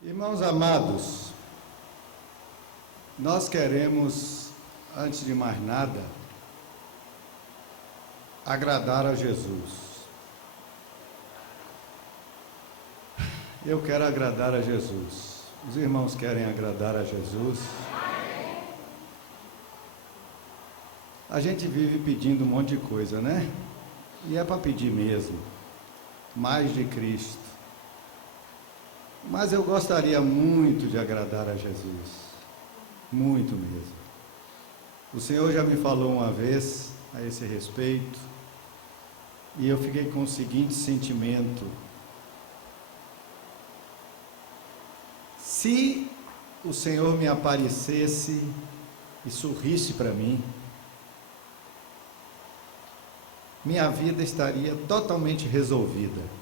Irmãos amados, nós queremos, antes de mais nada, agradar a Jesus. Eu quero agradar a Jesus. Os irmãos querem agradar a Jesus? A gente vive pedindo um monte de coisa, né? E é para pedir mesmo, mais de Cristo. Mas eu gostaria muito de agradar a Jesus, muito mesmo. O Senhor já me falou uma vez a esse respeito, e eu fiquei com o seguinte sentimento: se o Senhor me aparecesse e sorrisse para mim, minha vida estaria totalmente resolvida.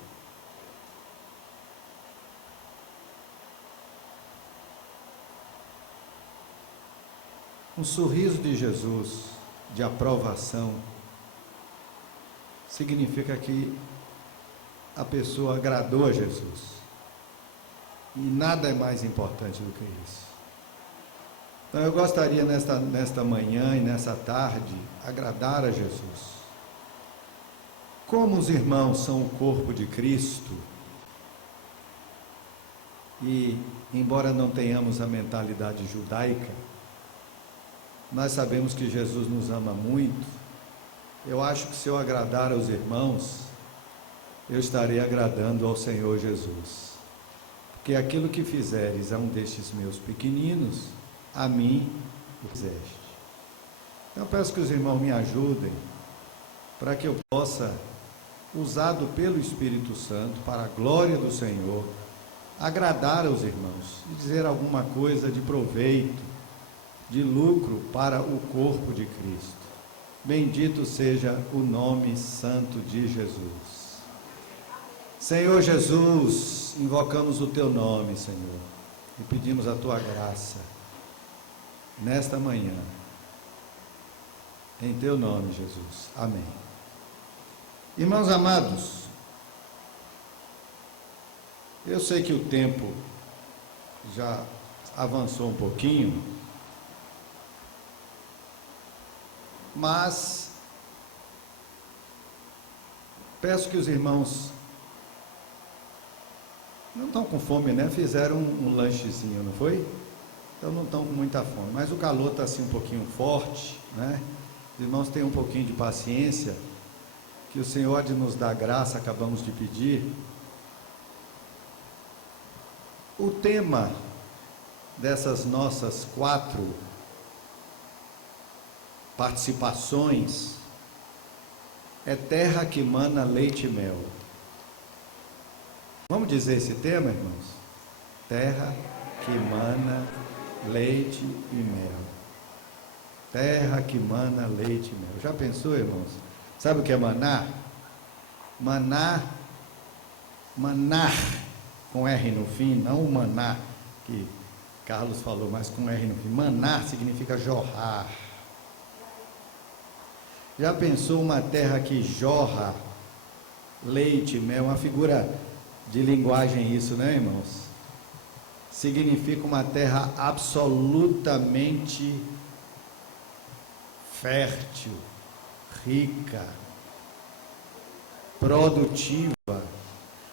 Um sorriso de Jesus, de aprovação, significa que a pessoa agradou a Jesus. E nada é mais importante do que isso. Então eu gostaria nesta manhã e nessa tarde agradar a Jesus. Como os irmãos são o corpo de Cristo, e embora não tenhamos a mentalidade judaica, nós sabemos que Jesus nos ama muito. Eu acho que se eu agradar aos irmãos, eu estarei agradando ao Senhor Jesus. Porque aquilo que fizeres a um destes meus pequeninos, a mim o fizeste. Então eu peço que os irmãos me ajudem, para que eu possa, usado pelo Espírito Santo, para a glória do Senhor, agradar aos irmãos, e dizer alguma coisa de proveito, de lucro para o corpo de Cristo. Bendito seja o nome santo de Jesus. Senhor Jesus, invocamos o teu nome, Senhor, e pedimos a tua graça nesta manhã, em teu nome, Jesus. Amém. Irmãos amados, eu sei que o tempo já avançou um pouquinho, mas peço que os irmãos não estão com fome, né? Fizeram um lanchezinho, não foi? Então não estão com muita fome, mas o calor está assim um pouquinho forte, né? Os irmãos tenham um pouquinho de paciência, que o Senhor há de nos dar graça, acabamos de pedir. O tema dessas nossas 4 participações é terra que mana leite e mel. Vamos dizer esse tema, irmãos? Terra que mana leite e mel. Terra que mana leite e mel. Já pensou, irmãos? Sabe o que é manar? Manar com R no fim, não o maná que Carlos falou, mas com R no fim. Manar significa jorrar. Já pensou uma terra que jorra leite, mel? Uma figura de linguagem isso, né, irmãos? Significa uma terra absolutamente fértil, rica, produtiva,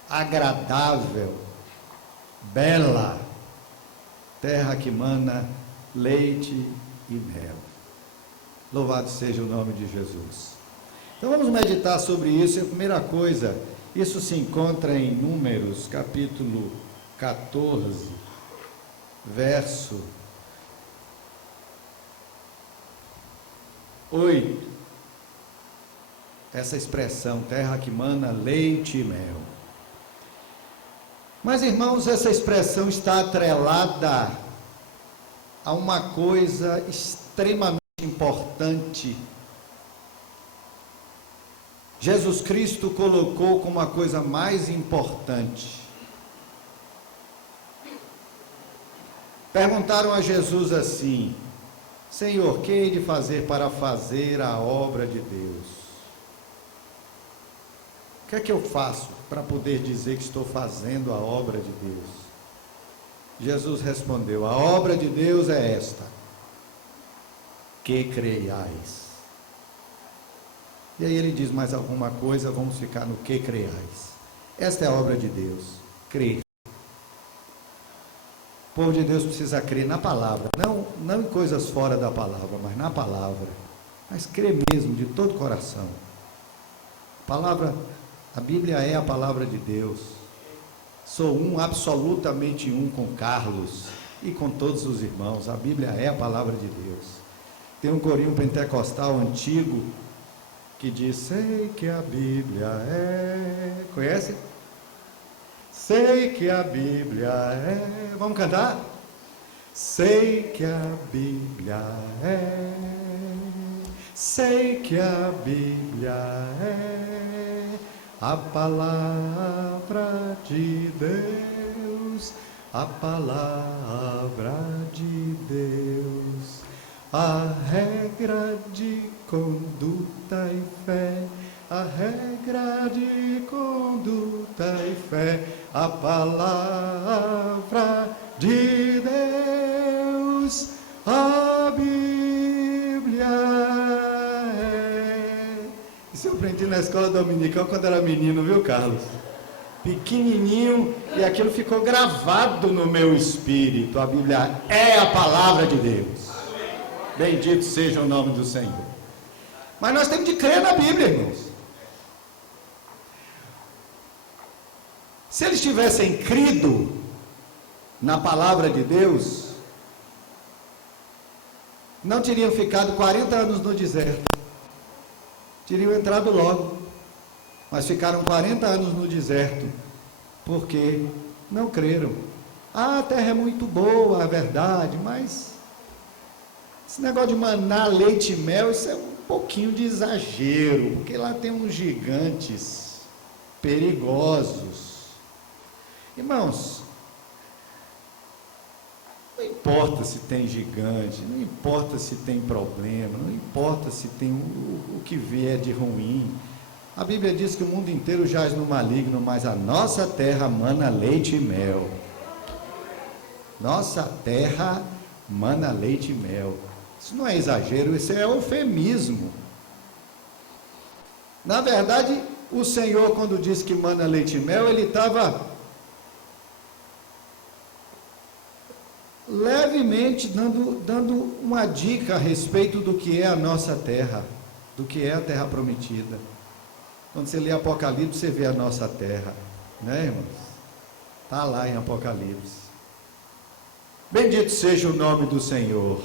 agradável, bela, terra que mana leite e mel. Louvado seja o nome de Jesus. Então vamos meditar sobre isso. A primeira coisa, isso se encontra em Números, capítulo 14, verso 8. Essa expressão, terra que mana leite e mel. Mas, irmãos, essa expressão está atrelada a uma coisa extremamente importante. Jesus Cristo colocou como a coisa mais importante. Perguntaram a Jesus assim: Senhor, que hei de fazer para fazer a obra de Deus? O que é que eu faço para poder dizer que estou fazendo a obra de Deus? Jesus respondeu: a obra de Deus é esta, que creiais. E aí ele diz mais alguma coisa, vamos ficar no que creiais. Esta é a obra de Deus, crer. O povo de Deus precisa crer na palavra, não em coisas fora da palavra, mas na palavra. Mas crer mesmo, de todo o coração. A Bíblia é a palavra de Deus. Sou absolutamente com Carlos e com todos os irmãos. A Bíblia é a palavra de Deus. Tem um corinho pentecostal antigo que diz: sei que a Bíblia é... Conhece? Sei que a Bíblia é... Vamos cantar? Sei que a Bíblia é... Sei que a Bíblia é a palavra de Deus, a palavra de Deus, a regra de conduta e fé, a regra de conduta e fé, a palavra de Deus, a Bíblia é. Isso eu aprendi na escola dominical quando era menino, viu, Carlos? Pequenininho, e aquilo ficou gravado no meu espírito. A Bíblia é a palavra de Deus. Bendito seja o nome do Senhor. Mas nós temos de crer na Bíblia, irmãos. Se eles tivessem crido na palavra de Deus, não teriam ficado 40 anos no deserto. Teriam entrado logo. Mas ficaram 40 anos no deserto, porque não creram. Ah, a terra é muito boa, é verdade, mas esse negócio de maná, leite e mel, isso é um pouquinho de exagero, porque lá tem uns gigantes perigosos. Irmãos, não importa se tem gigante, não importa se tem problema, não importa se tem o que vier de ruim. A Bíblia diz que o mundo inteiro jaz no maligno, mas a nossa terra mana leite e mel. Nossa terra mana leite e mel. Isso não é exagero, isso é eufemismo. Na verdade, o Senhor, quando disse que mana leite e mel, ele estava levemente dando uma dica a respeito do que é a nossa terra, do que é a terra prometida. Quando você lê Apocalipse, você vê a nossa terra, né, irmãos? Está lá em Apocalipse. Bendito seja o nome do Senhor.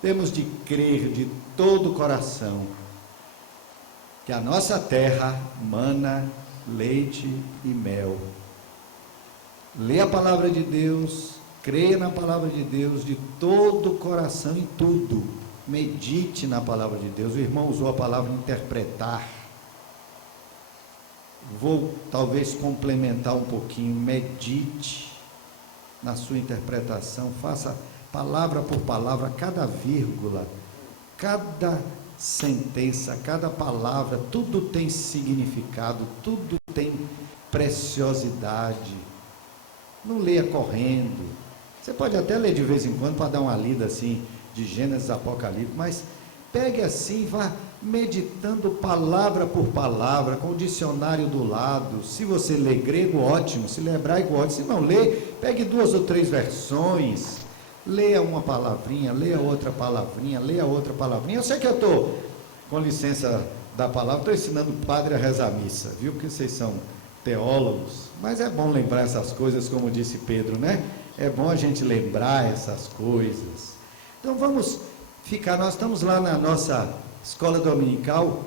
Temos de crer de todo o coração que a nossa terra mana leite e mel. Lê a palavra de Deus, creia na palavra de Deus de todo o coração em tudo. Medite na palavra de Deus. O irmão usou a palavra interpretar. Vou talvez complementar um pouquinho. Medite na sua interpretação, faça palavra por palavra, cada vírgula, cada sentença, cada palavra, tudo tem significado, tudo tem preciosidade. Não leia correndo. Você pode até ler de vez em quando para dar uma lida assim de Gênesis, Apocalipse, mas pegue assim, vá meditando palavra por palavra, com o dicionário do lado. Se você lê grego, ótimo. Se lê hebraico, ótimo. Se não lê, pegue 2 ou 3 versões, leia uma palavrinha, leia outra palavrinha, leia outra palavrinha. Eu sei que eu estou, com licença da palavra, estou ensinando o padre a rezar a missa, viu? Porque vocês são teólogos, mas é bom lembrar essas coisas, como disse Pedro, né? É bom a gente lembrar essas coisas. Então vamos ficar, nós estamos lá na nossa escola dominical,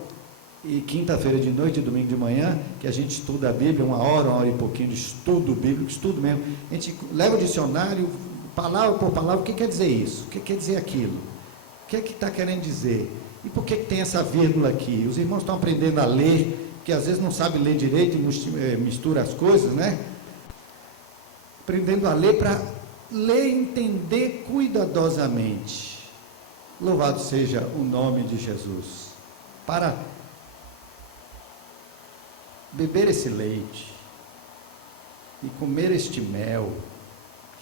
e quinta-feira de noite e domingo de manhã, que a gente estuda a Bíblia, uma hora e pouquinho de estudo bíblico, estudo mesmo. A gente leva o dicionário, palavra por palavra, o que quer dizer isso? O que quer dizer aquilo? O que é que está querendo dizer? E por que tem essa vírgula aqui? Os irmãos estão aprendendo a ler, que às vezes não sabem ler direito e mistura as coisas, né? Aprendendo a ler para ler e entender cuidadosamente. Louvado seja o nome de Jesus. Para beber esse leite e comer este mel,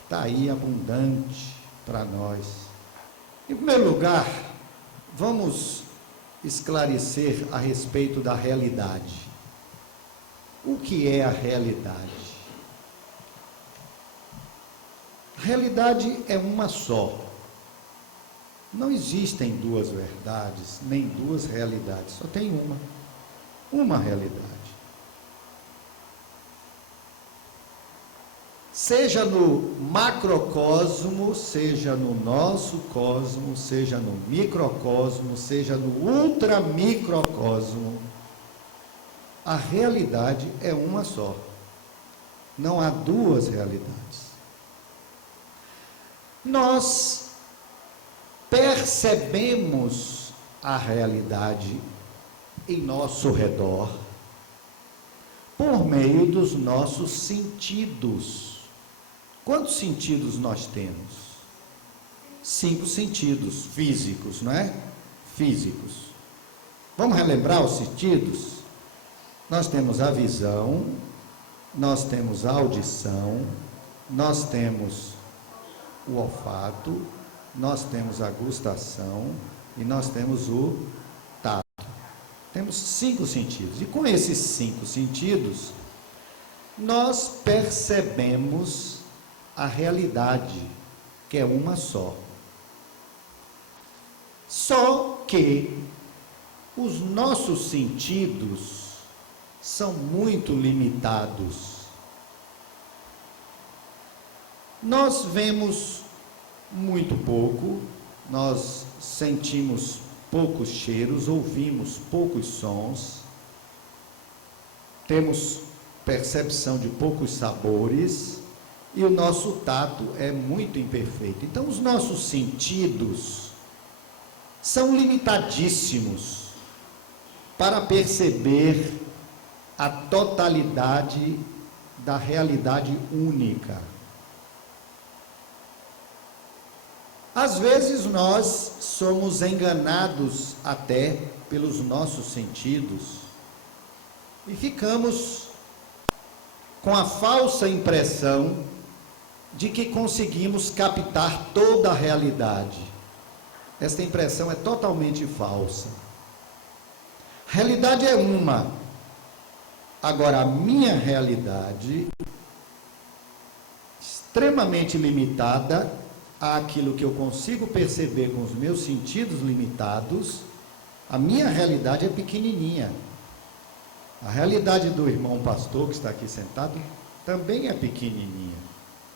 está aí abundante para nós. Em primeiro lugar, vamos esclarecer a respeito da realidade. O que é a realidade? A realidade é uma só. Não existem duas verdades, nem duas realidades, só tem uma realidade. Seja no macrocosmo, seja no nosso cosmo, seja no microcosmo, seja no ultramicrocosmo, a realidade é uma só. Não há duas realidades. Nós percebemos a realidade em nosso redor por meio dos nossos sentidos. Quantos sentidos nós temos? 5 sentidos físicos, não é? Físicos. Vamos relembrar os sentidos? Nós temos a visão, nós temos a audição, nós temos o olfato, nós temos a gustação e nós temos o tato. Temos 5 sentidos. E com esses 5 sentidos, nós percebemos a realidade, que é uma só. Só que os nossos sentidos são muito limitados. Nós vemos muito pouco, nós sentimos poucos cheiros, ouvimos poucos sons, temos percepção de poucos sabores e o nosso tato é muito imperfeito. Então, os nossos sentidos são limitadíssimos para perceber a totalidade da realidade única. Às vezes nós somos enganados até pelos nossos sentidos e ficamos com a falsa impressão de que conseguimos captar toda a realidade. Esta impressão é totalmente falsa. A realidade é uma. Agora, a minha realidade, extremamente limitada àquilo que eu consigo perceber com os meus sentidos limitados, a minha realidade é pequenininha. A realidade do irmão pastor que está aqui sentado também é pequenininha.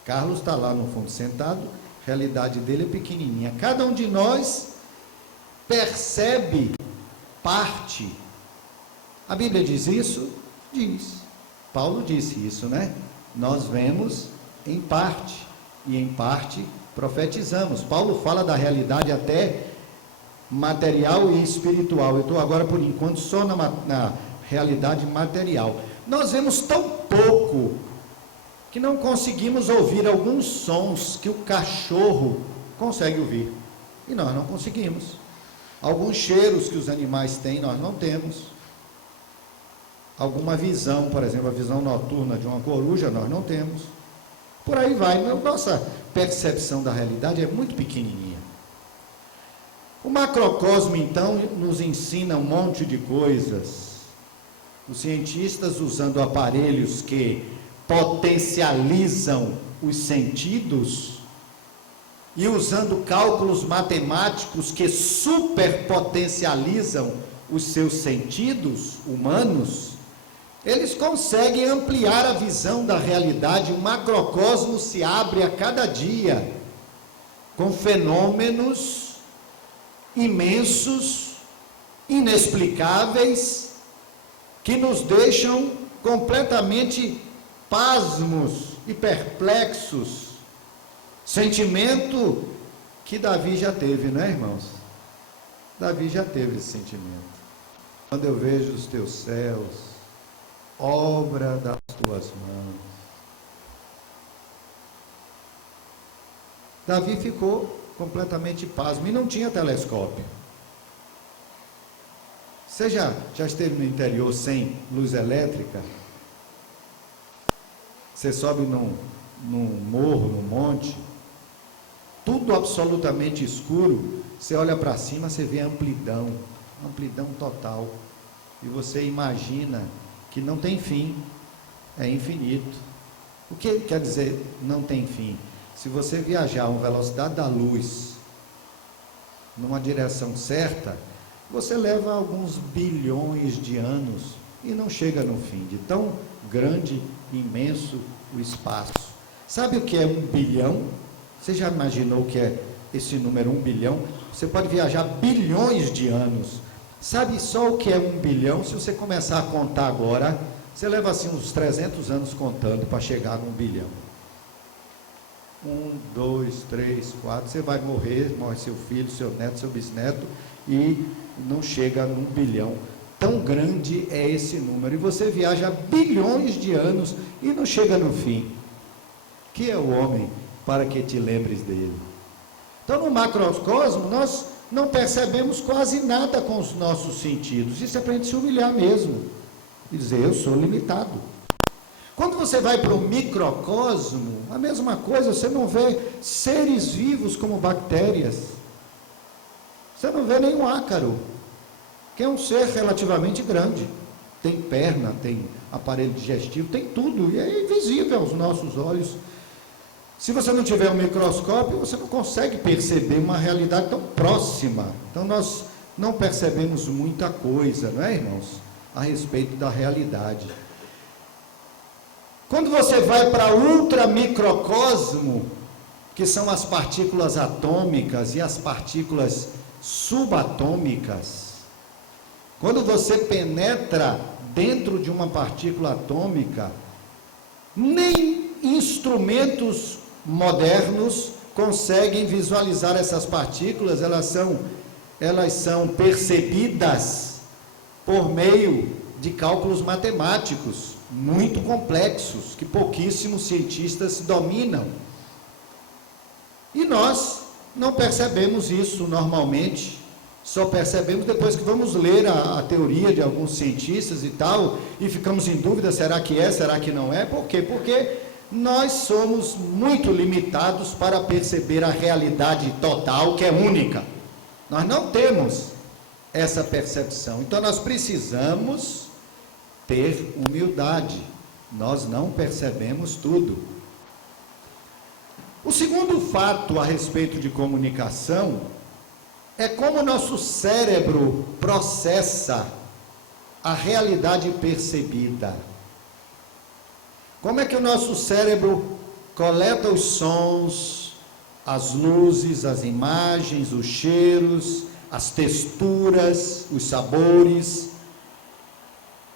Carlos está lá no fundo sentado, a realidade dele é pequenininha. Cada um de nós percebe parte. A Bíblia diz isso? Diz. Paulo disse isso, né? Nós vemos em parte, e em parte profetizamos. Paulo fala da realidade até material e espiritual. Eu estou agora, por enquanto, só na realidade material. Nós vemos tão pouco que não conseguimos ouvir alguns sons que o cachorro consegue ouvir. E nós não conseguimos. Alguns cheiros que os animais têm, nós não temos. Alguma visão, por exemplo, a visão noturna de uma coruja, nós não temos. Por aí vai. Nossa percepção da realidade é muito pequenininha. O macrocosmo, então, nos ensina um monte de coisas. Os cientistas, usando aparelhos que potencializam os sentidos e usando cálculos matemáticos que superpotencializam os seus sentidos humanos, eles conseguem ampliar a visão da realidade. O macrocosmo se abre a cada dia com fenômenos imensos, inexplicáveis, que nos deixam completamente pasmos e perplexos. Sentimento que Davi já teve, né, irmãos? Davi já teve esse sentimento. Quando eu vejo os teus céus, obra das tuas mãos. Davi ficou completamente pasmo e não tinha telescópio. Você já esteve no interior sem luz elétrica? Você sobe num morro, num monte, tudo absolutamente escuro, você olha para cima, você vê amplidão total, e você imagina que não tem fim, é infinito. O que quer dizer não tem fim? Se você viajar a uma velocidade da luz, numa direção certa, você leva alguns bilhões de anos e não chega no fim, de tão grande, imenso o espaço. Sabe o que é 1 bilhão? Você já imaginou o que é esse número 1 bilhão? Você pode viajar bilhões de anos. Sabe só o que é 1 bilhão? Se você começar a contar agora, você leva assim uns 300 anos contando para chegar no 1 bilhão. 1, 2, 3, 4, você vai morrer, morre seu filho, seu neto, seu bisneto, e não chega no 1 bilhão. Tão grande é esse número, e você viaja bilhões de anos e não chega no fim. Que é o homem para que te lembres dele? Então, no macrocosmo, nós não percebemos quase nada com os nossos sentidos. Isso é para a gente se humilhar mesmo e dizer, eu sou limitado. Quando você vai para o microcosmo, a mesma coisa, você não vê seres vivos como bactérias. Você não vê nenhum ácaro, que é um ser relativamente grande. Tem perna, tem aparelho digestivo, tem tudo, e é invisível aos nossos olhos. Se você não tiver um microscópio, você não consegue perceber uma realidade tão próxima. Então, nós não percebemos muita coisa, não é, irmãos? A respeito da realidade. Quando você vai para o ultramicrocosmo, que são as partículas atômicas e as partículas subatômicas, quando você penetra dentro de uma partícula atômica, nem instrumentos modernos conseguem visualizar essas partículas. Elas são percebidas por meio de cálculos matemáticos muito complexos, que pouquíssimos cientistas dominam. E nós não percebemos isso normalmente, só percebemos depois que vamos ler a teoria de alguns cientistas e tal, e ficamos em dúvida, será que é, será que não é? Por quê? Porque nós somos muito limitados para perceber a realidade total, que é única. Nós não temos essa percepção, então nós precisamos ter humildade. Nós não percebemos tudo. O segundo fato a respeito de comunicação é como o nosso cérebro processa a realidade percebida. Como é que o nosso cérebro coleta os sons, as luzes, as imagens, os cheiros, as texturas, os sabores.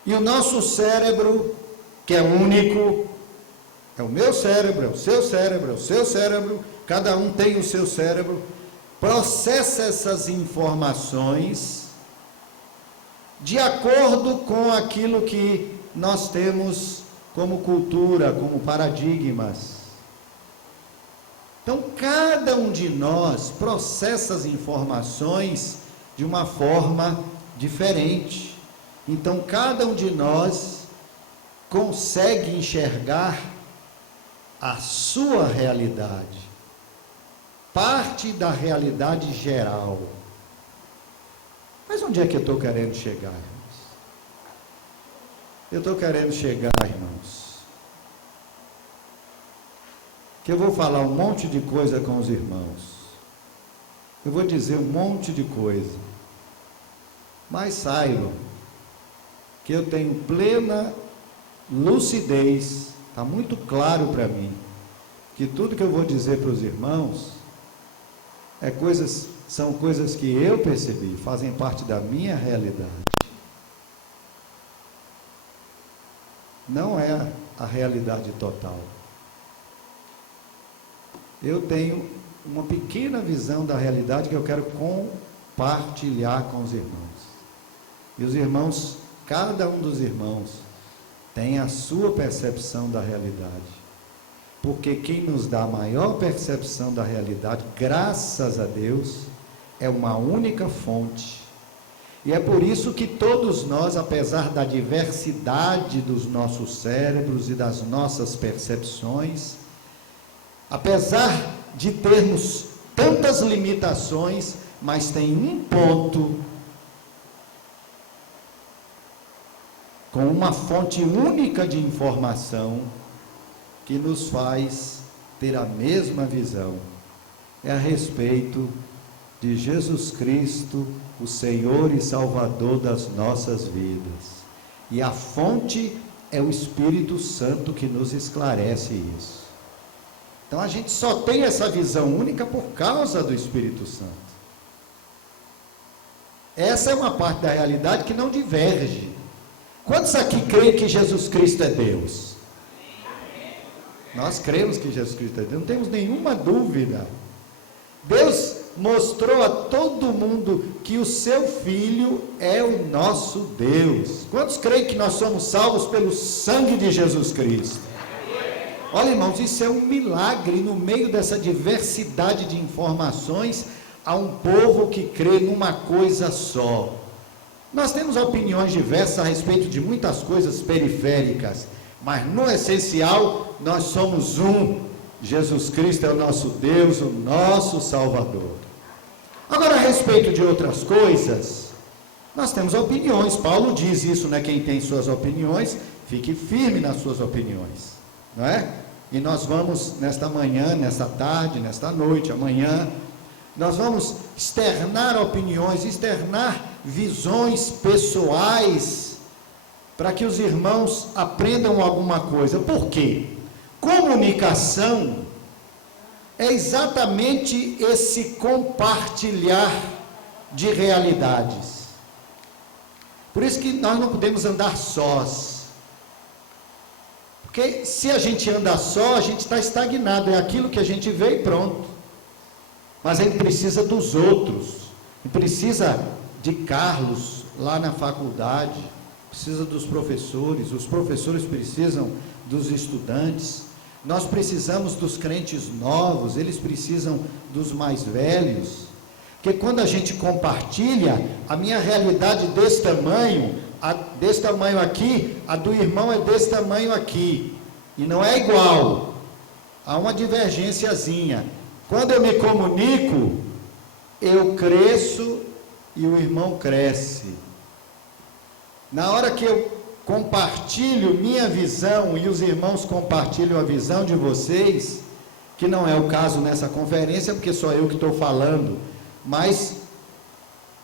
E o nosso cérebro, que é único, é o meu cérebro, é o seu cérebro, é o seu cérebro, cada um tem o seu cérebro, processa essas informações de acordo com aquilo que nós temos como cultura, como paradigmas. Então, cada um de nós processa as informações de uma forma diferente. Então, cada um de nós consegue enxergar a sua realidade, parte da realidade geral. Mas onde é que eu estou querendo chegar, irmãos? Eu estou querendo chegar, irmãos, que eu vou falar um monte de coisa com os irmãos. Eu vou dizer um monte de coisa. Mas saibam que eu tenho plena lucidez, está muito claro para mim, que tudo que eu vou dizer para os irmãos são coisas que eu percebi, fazem parte da minha realidade. Não é a realidade total. Eu tenho uma pequena visão da realidade que eu quero compartilhar com os irmãos. E os irmãos, cada um dos irmãos, tem a sua percepção da realidade. Porque quem nos dá a maior percepção da realidade, graças a Deus, é uma única fonte. E é por isso que todos nós, apesar da diversidade dos nossos cérebros e das nossas percepções, Apesar de termos tantas limitações, mas tem um ponto com uma fonte única de informação que nos faz ter a mesma visão. É a respeito de Jesus Cristo, o Senhor e Salvador das nossas vidas. E a fonte é o Espírito Santo que nos esclarece isso. Então a gente só tem essa visão única por causa do Espírito Santo. Essa é uma parte da realidade que não diverge. Quantos aqui creem que Jesus Cristo é Deus? Nós cremos que Jesus Cristo é Deus, não temos nenhuma dúvida. Deus mostrou a todo mundo que o seu Filho é o nosso Deus. Quantos creem que nós somos salvos pelo sangue de Jesus Cristo? Olha, irmãos, isso é um milagre. No meio dessa diversidade de informações, há um povo que crê numa coisa só. Nós temos opiniões diversas a respeito de muitas coisas periféricas, mas no essencial, nós somos um. Jesus Cristo é o nosso Deus, o nosso Salvador. Agora, a respeito de outras coisas, nós temos opiniões. Paulo diz isso, né? Quem tem suas opiniões, fique firme nas suas opiniões, não é? E nós vamos, nesta manhã, nesta tarde, nesta noite, amanhã, nós vamos externar opiniões, externar visões pessoais, para que os irmãos aprendam alguma coisa. Por quê? Comunicação é exatamente esse compartilhar de realidades. Por isso que nós não podemos andar sós. Porque se a gente anda só, a gente está estagnado. É aquilo que a gente vê e pronto. Mas a gente precisa dos outros. A gente precisa de Carlos lá na faculdade. Precisa dos professores. Os professores precisam dos estudantes. Nós precisamos dos crentes novos, eles precisam dos mais velhos, porque quando a gente compartilha, a minha realidade desse tamanho aqui, a do irmão é desse tamanho aqui, e não é igual, há uma divergênciazinha. Quando eu me comunico, eu cresço e o irmão cresce. Na hora que eu compartilho minha visão e os irmãos compartilham a visão de vocês, que não é o caso nessa conferência, porque só eu que estou falando, mas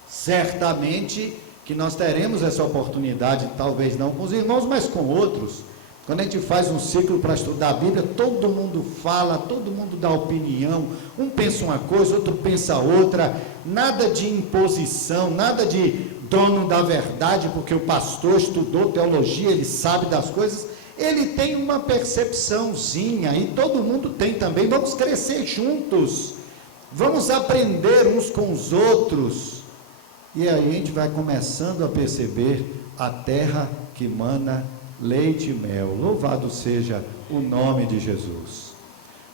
certamente que nós teremos essa oportunidade, talvez não com os irmãos, mas com outros. Quando a gente faz um ciclo para estudar a Bíblia, todo mundo fala, todo mundo dá opinião, um pensa uma coisa, outro pensa outra, nada de imposição, nada de dono da verdade, porque o pastor estudou teologia, ele sabe das coisas, ele tem uma percepçãozinha, e todo mundo tem também. Vamos crescer juntos, vamos aprender uns com os outros, e aí a gente vai começando a perceber a terra que mana leite e mel. Louvado seja o nome de Jesus.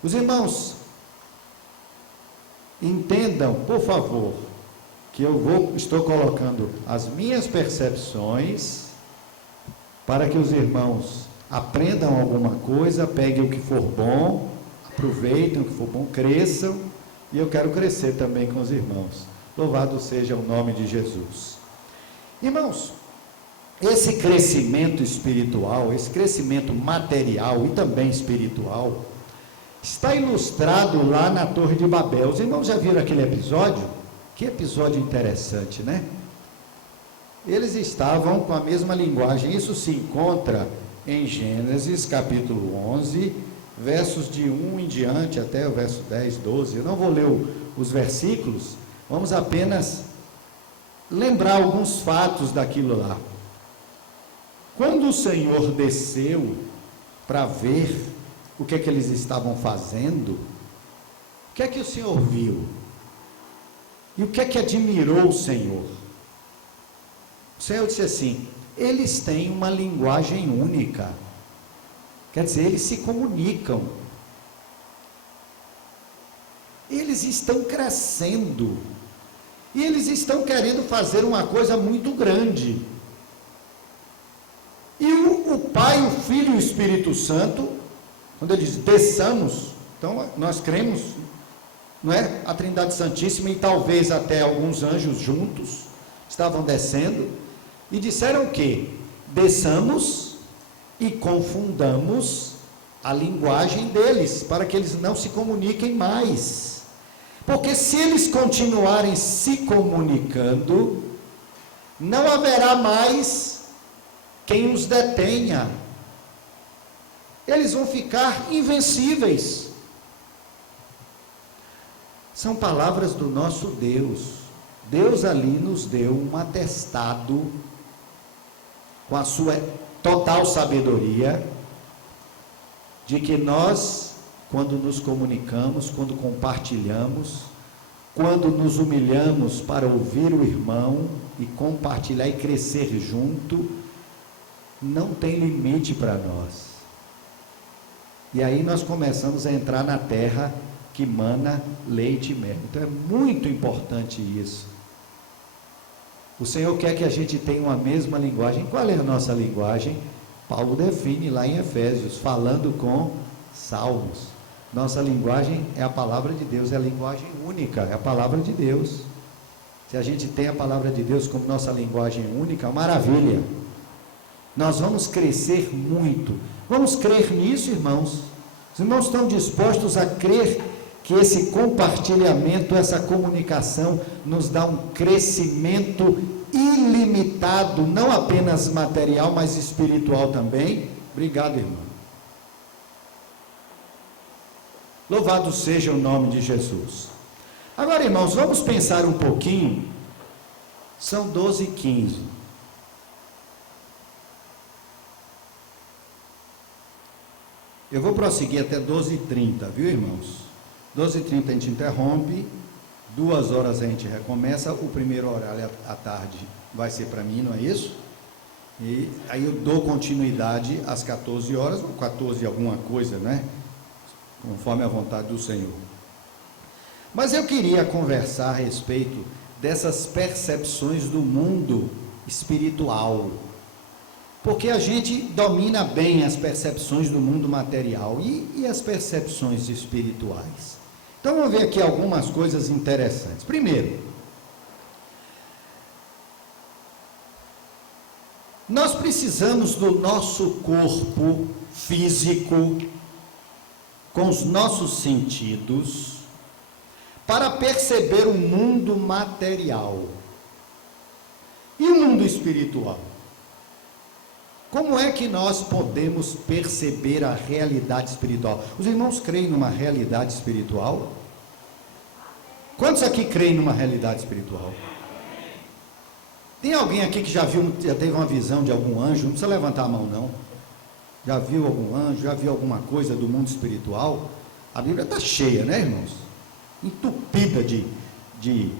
Os irmãos, entendam, por favor, que estou colocando as minhas percepções para que os irmãos aprendam alguma coisa, peguem o que for bom, aproveitem o que for bom, cresçam, e eu quero crescer também com os irmãos. Louvado seja o nome de Jesus. Irmãos, esse crescimento espiritual, esse crescimento material e também espiritual, está ilustrado lá na Torre de Babel. Os irmãos já viram aquele episódio? Que episódio interessante, né? Eles estavam com a mesma linguagem. Isso se encontra em Gênesis capítulo 11, versos de 1 em diante até o verso 10, 12. Eu não vou ler os versículos, vamos apenas lembrar alguns fatos daquilo lá. Quando o Senhor desceu para ver o que é que eles estavam fazendo, o que é que o Senhor viu? E o que é que admirou o Senhor? O Senhor disse assim: eles têm uma linguagem única. Quer dizer, eles se comunicam. Eles estão crescendo. E eles estão querendo fazer uma coisa muito grande. E o Pai, o Filho e o Espírito Santo, quando ele diz desçamos, Então, nós cremos, não é? A Trindade Santíssima, e talvez até alguns anjos juntos estavam descendo e disseram o quê? Desçamos e confundamos a linguagem deles, para que eles não se comuniquem mais. Porque se eles continuarem se comunicando, não haverá mais quem os detenha. Eles vão ficar invencíveis. São palavras do nosso Deus. Deus ali nos deu um atestado com a sua total sabedoria de que nós, quando nos comunicamos, quando compartilhamos, quando nos humilhamos para ouvir o irmão e compartilhar e crescer junto, não tem limite para nós. E aí nós começamos a entrar na terra que mana leite e mel. Então é muito importante isso. O Senhor quer que a gente tenha uma mesma linguagem. Qual é a nossa linguagem? Paulo define lá em Efésios, falando com salmos. Nossa linguagem é a palavra de Deus, é a linguagem única, é a palavra de Deus. Se a gente tem a palavra de Deus como nossa linguagem única, maravilha. Nós vamos crescer muito. Vamos crer nisso, irmãos? Os irmãos estão dispostos a crer que esse compartilhamento, essa comunicação nos dá um crescimento ilimitado, não apenas material, mas espiritual também? Obrigado, irmão. Louvado seja o nome de Jesus. Agora, irmãos, vamos pensar um pouquinho. São 12h15. Eu vou prosseguir até 12h30, viu, irmãos? 12h30 a gente interrompe, 2 horas a gente recomeça, o primeiro horário à tarde vai ser para mim, não é isso? E aí eu dou continuidade às 14 horas, ou 14 alguma coisa, né? Conforme a vontade do Senhor. Mas eu queria conversar a respeito dessas percepções do mundo espiritual. Porque a gente domina bem as percepções do mundo material e as percepções espirituais. Então vamos ver aqui algumas coisas interessantes. Primeiro, nós precisamos do nosso corpo físico, com os nossos sentidos, para perceber o mundo material. E o mundo espiritual? Como é que nós podemos perceber a realidade espiritual? Os irmãos creem numa realidade espiritual? Quantos aqui creem numa realidade espiritual? Tem alguém aqui que já teve uma visão de algum anjo? Não precisa levantar a mão, não. Já viu algum anjo? Já viu alguma coisa do mundo espiritual? A Bíblia está cheia, né, irmãos? Entupida de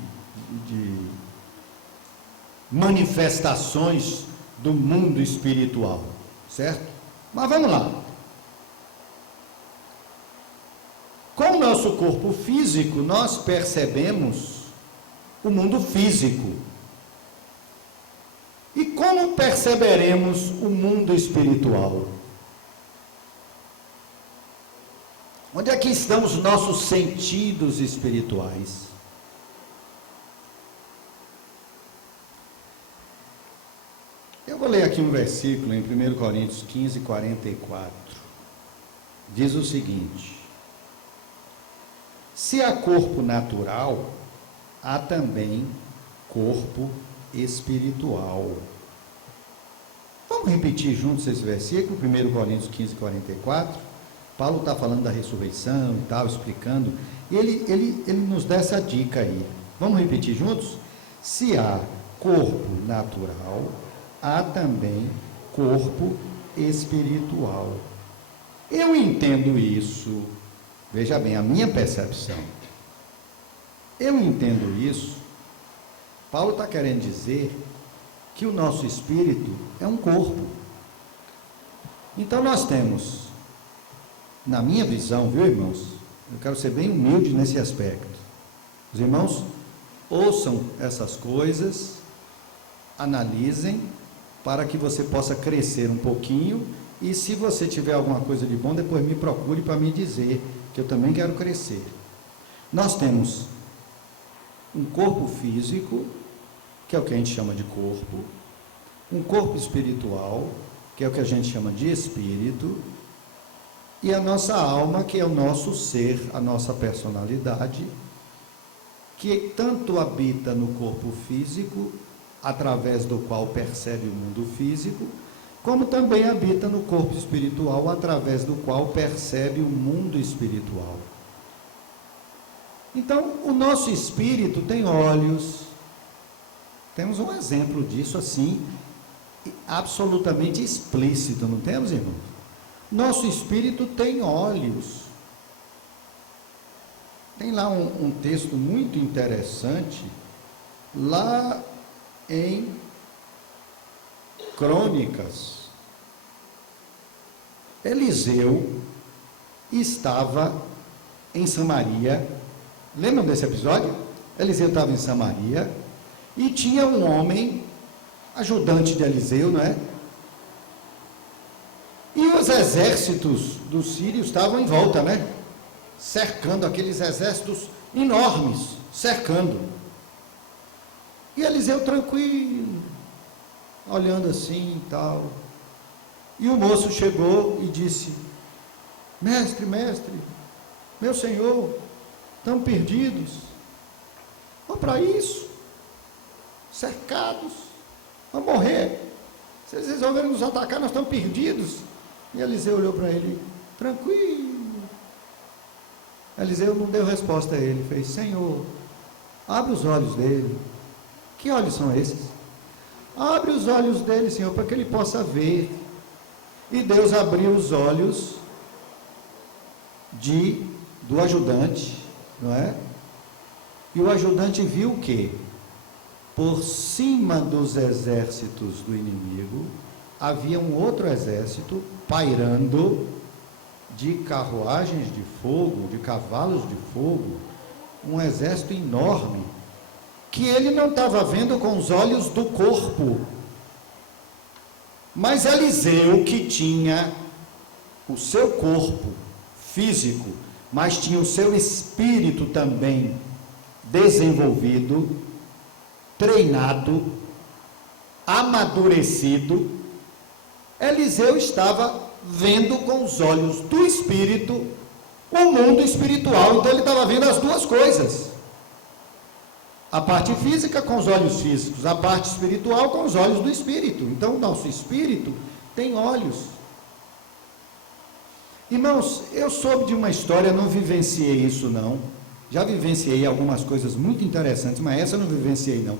manifestações do mundo espiritual, certo? Mas vamos lá. Com o nosso corpo físico, nós percebemos o mundo físico. E como perceberemos o mundo espiritual? Onde é que estão os nossos sentidos espirituais? Eu vou ler aqui um versículo em 1 Coríntios 15, 44. Diz o seguinte: se há corpo natural, há também corpo espiritual. Vamos repetir juntos esse versículo, 1 Coríntios 15, 44. Paulo está falando da ressurreição e tal, explicando, e ele nos dá essa dica aí. Vamos repetir juntos? Se há corpo natural, há também corpo espiritual. Eu entendo isso, veja bem, a minha percepção. Eu entendo isso, Paulo está querendo dizer que o nosso espírito é um corpo. Então nós temos, na minha visão, viu, irmãos? Eu quero ser bem humilde nesse aspecto. Os irmãos ouçam essas coisas, analisem, para que você possa crescer um pouquinho, e se você tiver alguma coisa de bom, depois me procure para me dizer que eu também quero crescer. Nós temos um corpo físico, que é o que a gente chama de corpo, um corpo espiritual, que é o que a gente chama de espírito, e a nossa alma, que é o nosso ser, a nossa personalidade, que tanto habita no corpo físico, através do qual percebe o mundo físico, como também habita no corpo espiritual, através do qual percebe o mundo espiritual. Então, o nosso espírito tem olhos. Temos um exemplo disso assim, absolutamente explícito, não temos, irmão? Nosso espírito tem olhos. Tem lá um texto muito interessante, lá em Crônicas. Eliseu estava em Samaria. Lembram desse episódio? Eliseu estava em Samaria e tinha um homem, ajudante de Eliseu, não é? E os exércitos dos sírios estavam em volta, né? Cercando, aqueles exércitos enormes, cercando. E Eliseu tranquilo, olhando assim e tal. E o moço chegou e disse: mestre, meu senhor, estão perdidos. Vamos para isso, cercados, vamos morrer. Se eles resolverem nos atacar, nós estamos perdidos. E Eliseu olhou para ele, tranquilo. Eliseu não deu resposta a ele, fez: Senhor, abre os olhos dele. Que olhos são esses? Abre os olhos dele, Senhor, para que ele possa ver. E Deus abriu os olhos do ajudante, não é? E o ajudante viu o quê? Por cima dos exércitos do inimigo, havia um outro exército pairando de carruagens de fogo, de cavalos de fogo, um exército enorme, que ele não estava vendo com os olhos do corpo. Mas Eliseu, que tinha o seu corpo físico, mas tinha o seu espírito também desenvolvido, treinado, amadurecido, Eliseu estava vendo com os olhos do espírito o mundo espiritual. Então ele estava vendo as duas coisas: a parte física com os olhos físicos, a parte espiritual com os olhos do espírito. Então o nosso espírito tem olhos. Irmãos, eu soube de uma história, não vivenciei isso não, já vivenciei algumas coisas muito interessantes, mas essa eu não vivenciei não.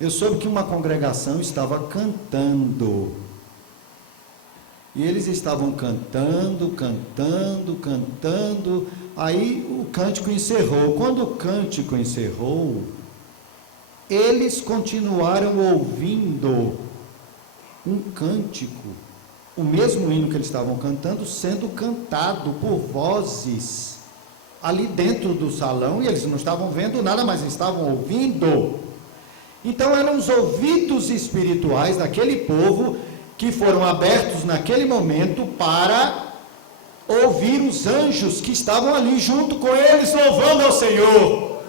Eu soube que uma congregação estava cantando, e eles estavam cantando, aí o cântico encerrou. Quando o cântico encerrou, eles continuaram ouvindo um cântico, o mesmo hino que eles estavam cantando, sendo cantado por vozes ali dentro do salão, e eles não estavam vendo nada, mas estavam ouvindo. Então eram os ouvidos espirituais daquele povo que foram abertos naquele momento para ouvir os anjos que estavam ali junto com eles, louvando ao Senhor.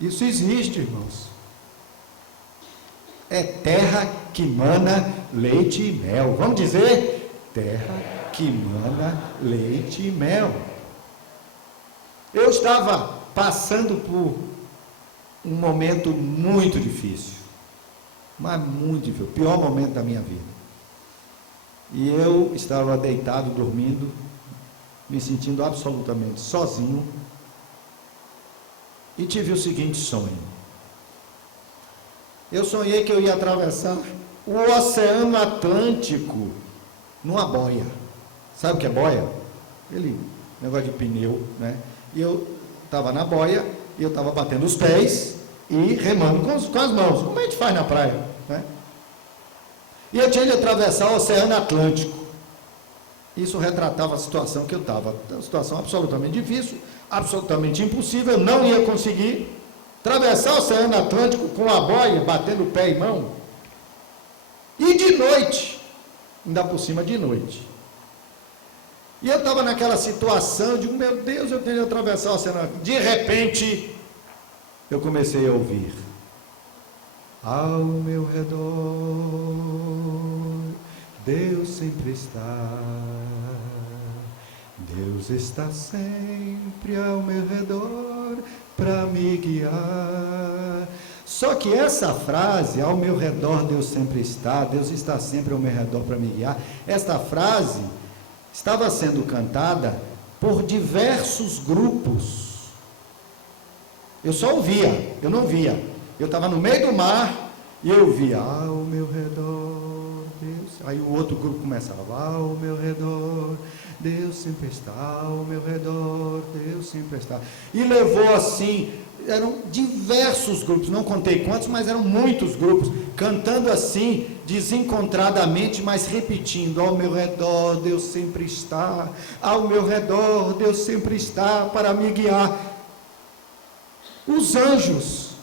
Isso existe, irmãos. É terra que mana leite e mel. Vamos dizer: terra que mana leite e mel. Eu estava passando por um momento muito difícil, mas muito difícil, o pior momento da minha vida. E eu estava deitado, dormindo, me sentindo absolutamente sozinho, e tive o seguinte sonho. Eu sonhei que eu ia atravessar o Oceano Atlântico numa boia. Sabe o que é boia? Aquele negócio de pneu, né? E eu estava na boia, e eu estava batendo os pés e remando com as mãos, como a gente faz na praia, né? E eu tinha de atravessar o Oceano Atlântico. Isso retratava a situação que eu estava, uma situação absolutamente difícil, absolutamente impossível. Eu não ia conseguir atravessar o Oceano Atlântico com a boia, batendo pé e mão. E de noite, ainda por cima de noite. E eu estava naquela situação, eu digo, meu Deus, eu tenho que atravessar o oceano. De repente, eu comecei a ouvir. Ao meu redor, Deus sempre está. Deus está sempre ao meu redor para me guiar. Só que essa frase, ao meu redor Deus sempre está, Deus está sempre ao meu redor para me guiar, esta frase estava sendo cantada por diversos grupos. Eu só ouvia, eu não via. Eu estava no meio do mar e eu via, ao meu redor Deus. Aí o outro grupo começava, ao meu redor Deus sempre está, ao meu redor Deus sempre está. E levou assim, eram diversos grupos, não contei quantos, mas eram muitos grupos, cantando assim, desencontradamente, mas repetindo, ao meu redor Deus sempre está, ao meu redor Deus sempre está para me guiar. Os anjos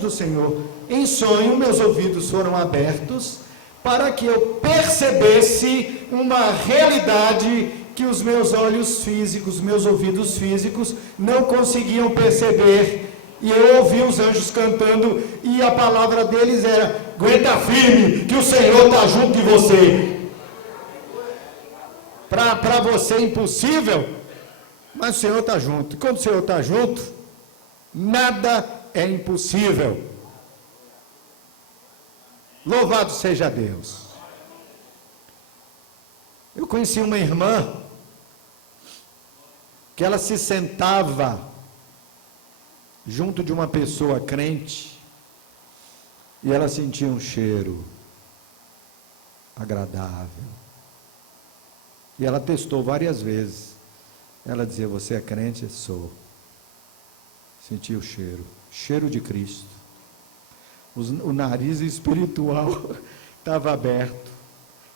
do Senhor, em sonho, meus ouvidos foram abertos, para que eu percebesse uma realidade que os meus olhos físicos, meus ouvidos físicos não conseguiam perceber. E eu ouvi os anjos cantando, e a palavra deles era, aguenta firme, que o Senhor está junto de você. Para você é impossível, mas o Senhor está junto. E quando o Senhor está junto, nada é impossível. Louvado seja Deus. Eu conheci uma irmã que ela se sentava junto de uma pessoa crente e ela sentia um cheiro agradável. E ela testou várias vezes. Ela dizia, você é crente? Sou. Sentia o cheiro de Cristo. O nariz espiritual estava aberto.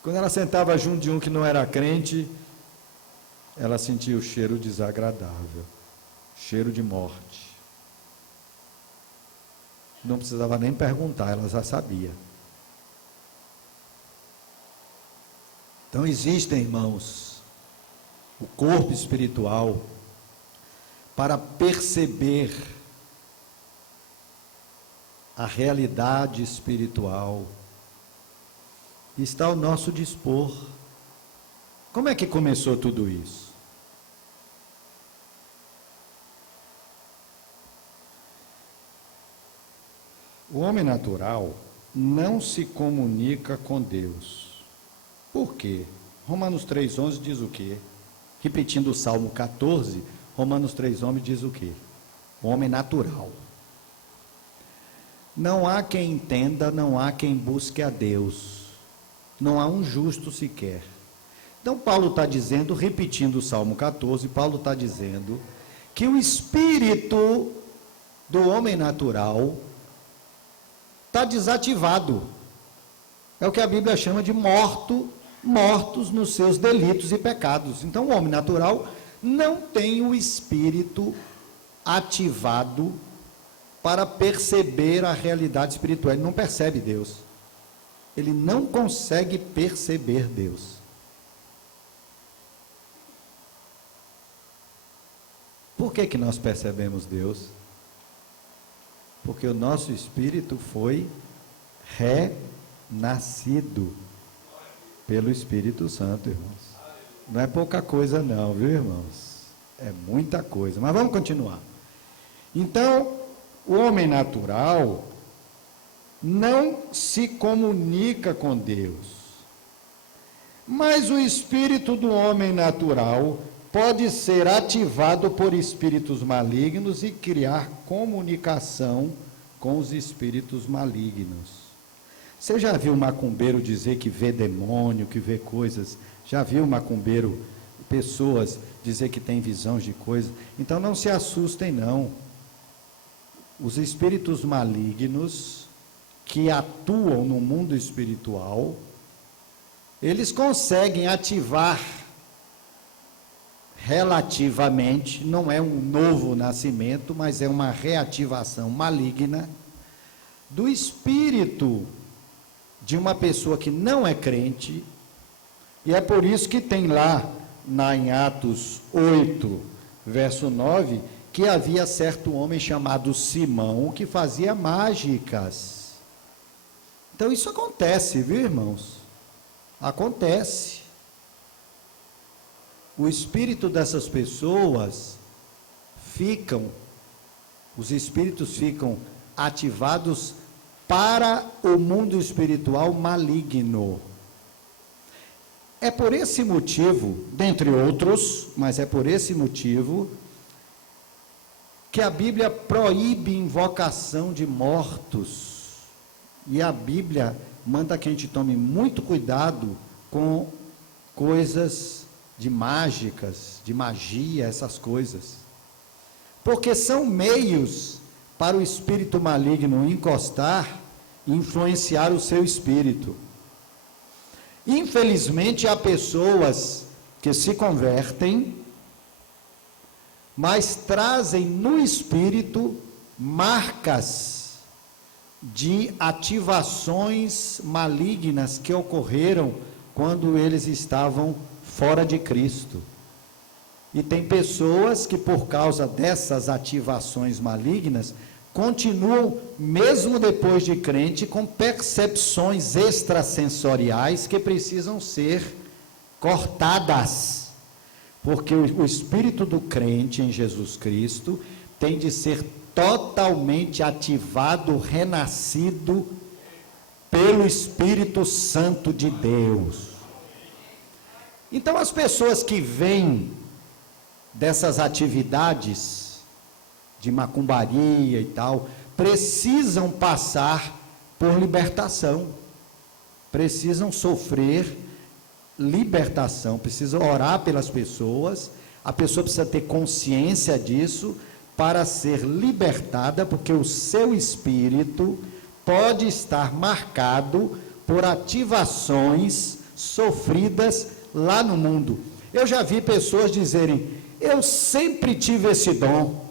Quando ela sentava junto de um que não era crente, ela sentia o cheiro desagradável, cheiro de morte. Não precisava nem perguntar, ela já sabia. Então existem, irmãos, o corpo espiritual para perceber a realidade espiritual está ao nosso dispor. Como é que começou tudo isso? O homem natural não se comunica com Deus. Por quê? Romanos 3,11 diz o quê? Repetindo o Salmo 14, Romanos 3,11 diz o quê? O homem natural. Não há quem entenda, não há quem busque a Deus. Não há um justo sequer. Então Paulo está dizendo, repetindo o Salmo 14, Paulo está dizendo que o espírito do homem natural está desativado. É o que a Bíblia chama de mortos nos seus delitos e pecados. Então o homem natural não tem o espírito ativado para perceber a realidade espiritual. Ele não percebe Deus. Ele não consegue perceber Deus. Por que nós percebemos Deus? Porque o nosso espírito foi renascido pelo Espírito Santo, irmãos. Não é pouca coisa não, viu, irmãos? É muita coisa. Mas vamos continuar. Então, o homem natural não se comunica com Deus. Mas o espírito do homem natural pode ser ativado por espíritos malignos e criar comunicação com os espíritos malignos. Você já viu macumbeiro dizer que vê demônio, que vê coisas? Já viu macumbeiro, pessoas dizer que tem visões de coisas? Então não se assustem não. Os espíritos malignos que atuam no mundo espiritual, eles conseguem ativar relativamente, não é um novo nascimento, mas é uma reativação maligna do espírito de uma pessoa que não é crente, E é por isso que tem lá, em Atos 8, verso 9, que havia certo homem chamado Simão, que fazia mágicas. Então isso acontece, viu, irmãos? Acontece. O espírito dessas pessoas os espíritos ficam ativados para o mundo espiritual maligno. É por esse motivo, dentre outros, mas é por esse motivo, que a Bíblia proíbe invocação de mortos. E a Bíblia manda que a gente tome muito cuidado com coisas de mágicas, de magia, essas coisas. Porque são meios para o espírito maligno encostar e influenciar o seu espírito. Infelizmente, há pessoas que se convertem, mas trazem no espírito marcas de ativações malignas que ocorreram quando eles estavam fora de Cristo. E tem pessoas que, por causa dessas ativações malignas, continuam, mesmo depois de crente, com percepções extrasensoriais que precisam ser cortadas. Porque o espírito do crente em Jesus Cristo tem de ser totalmente ativado, renascido pelo Espírito Santo de Deus. Então, as pessoas que vêm dessas atividades de macumbaria e tal, precisam passar por libertação, precisam sofrer libertação, precisam orar pelas pessoas, a pessoa precisa ter consciência disso para ser libertada, porque o seu espírito pode estar marcado por ativações sofridas lá no mundo. Eu já vi pessoas dizerem: eu sempre tive esse dom.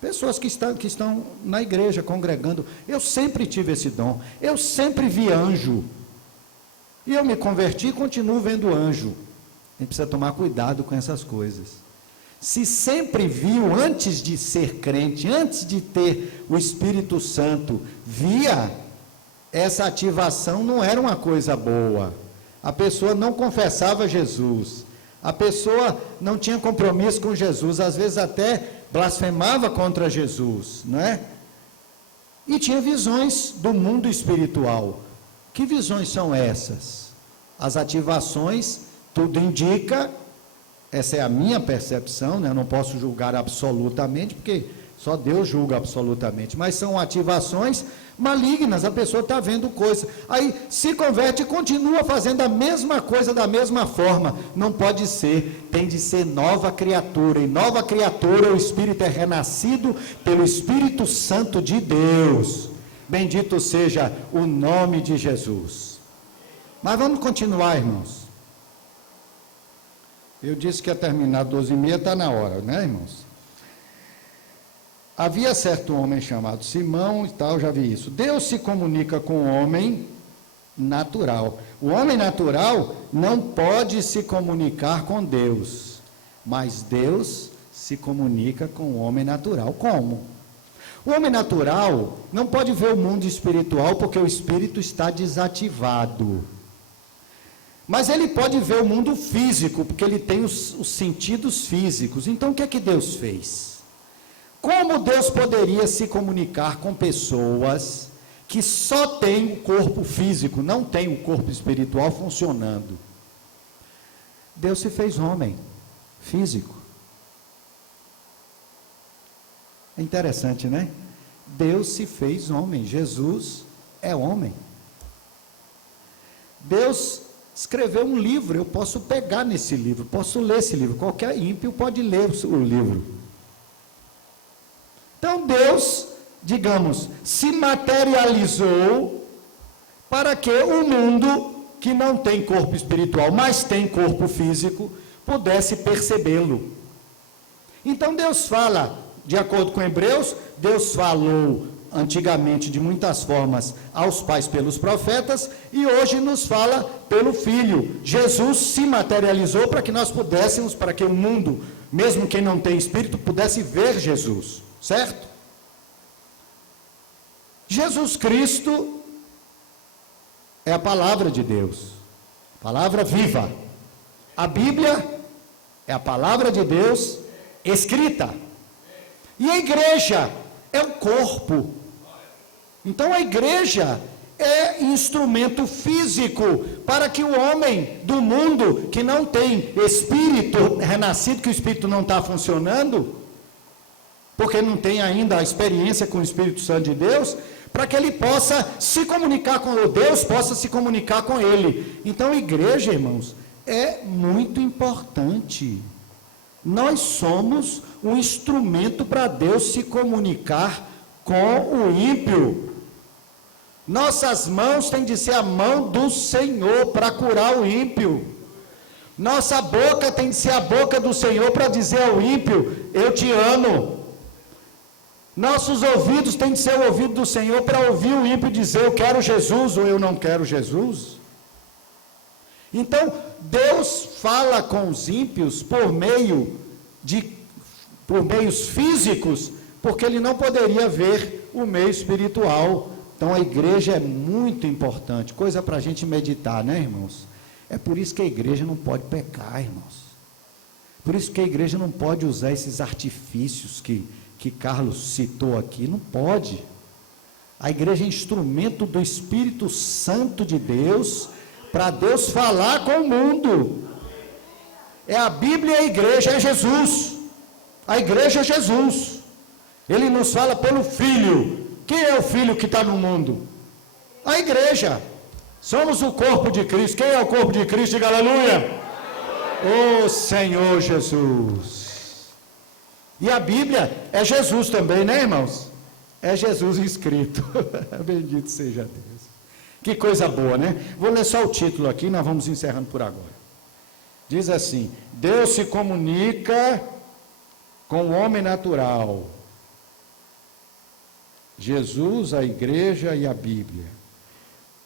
Pessoas que estão na igreja congregando: eu sempre tive esse dom, eu sempre vi anjo, e eu me converti e continuo vendo anjo. A gente precisa tomar cuidado com essas coisas. Se sempre viu, antes de ser crente, antes de ter o Espírito Santo, via, essa ativação não era uma coisa boa. A pessoa não confessava Jesus, a pessoa não tinha compromisso com Jesus, às vezes até blasfemava contra Jesus, não é? E tinha visões do mundo espiritual. Que visões são essas? As ativações, tudo indica, essa é a minha percepção, né? Eu não posso julgar absolutamente, porque só Deus julga absolutamente, mas são ativações malignas, a pessoa está vendo coisa, aí se converte e continua fazendo a mesma coisa da mesma forma. Não pode ser, tem de ser nova criatura, e nova criatura o espírito é renascido pelo Espírito Santo de Deus. Bendito seja o nome de Jesus. Mas vamos continuar, irmãos. Eu disse que ia terminar 12h30, está na hora, né, irmãos? Havia certo homem chamado Simão e tal, já vi isso. Deus se comunica com o homem natural. O homem natural não pode se comunicar com Deus, mas Deus se comunica com o homem natural. Como? O homem natural não pode ver o mundo espiritual porque o espírito está desativado. Mas ele pode ver o mundo físico, porque ele tem os sentidos físicos. Então, o que é que Deus fez? Como Deus poderia se comunicar com pessoas que só têm o corpo físico, não têm o corpo espiritual funcionando? Deus se fez homem, físico. É interessante, né? Deus se fez homem, Jesus é homem. Deus escreveu um livro, eu posso pegar nesse livro, posso ler esse livro, qualquer ímpio pode ler o livro. Então Deus, digamos, se materializou para que o mundo que não tem corpo espiritual, mas tem corpo físico, pudesse percebê-lo. Então Deus fala, de acordo com Hebreus, Deus falou antigamente de muitas formas aos pais pelos profetas, e hoje nos fala pelo Filho. Jesus se materializou para que nós pudéssemos, para que o mundo, mesmo quem não tem espírito, pudesse ver Jesus, certo? Jesus Cristo é a palavra de Deus, palavra viva. A Bíblia é a palavra de Deus escrita. E a igreja é o corpo. Então a igreja é instrumento físico para que o homem do mundo que não tem espírito renascido, que o espírito não está funcionando, porque não tem ainda a experiência com o Espírito Santo de Deus, para que ele possa se comunicar com o Deus, possa se comunicar com ele. Então a igreja, irmãos, é muito importante. Nós somos um instrumento para Deus se comunicar com o ímpio. Nossas mãos têm de ser a mão do Senhor para curar o ímpio. Nossa boca tem de ser a boca do Senhor para dizer ao ímpio: eu te amo. Nossos ouvidos têm de ser o ouvido do Senhor para ouvir o ímpio dizer: eu quero Jesus ou eu não quero Jesus. Então, Deus fala com os ímpios por meios físicos, porque ele não poderia ver o meio espiritual. Então a igreja é muito importante, coisa para a gente meditar, né, irmãos? É por isso que a igreja não pode pecar, irmãos. Por isso que a igreja não pode usar esses artifícios que Carlos citou aqui, não pode. A igreja é instrumento do Espírito Santo de Deus, para Deus falar com o mundo. É a Bíblia e a igreja, é Jesus. A igreja é Jesus. Ele nos fala pelo Filho. Quem é o Filho que está no mundo? A igreja. Somos o corpo de Cristo. Quem é o corpo de Cristo? Diga aleluia. Ô Senhor Jesus. E a Bíblia é Jesus também, né, irmãos? É Jesus escrito. Bendito seja Deus. Que coisa boa, né? Vou ler só o título aqui, nós vamos encerrando por agora. Diz assim: Deus se comunica com o homem natural. Jesus, a igreja e a Bíblia.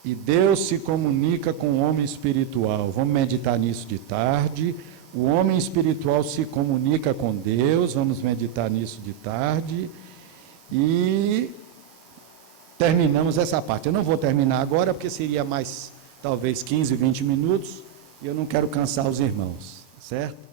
E Deus se comunica com o homem espiritual. Vamos meditar nisso de tarde. O homem espiritual se comunica com Deus. Vamos meditar nisso de tarde. E terminamos essa parte. Eu não vou terminar agora, porque seria mais, talvez, 15, 20 minutos. E eu não quero cansar os irmãos, certo?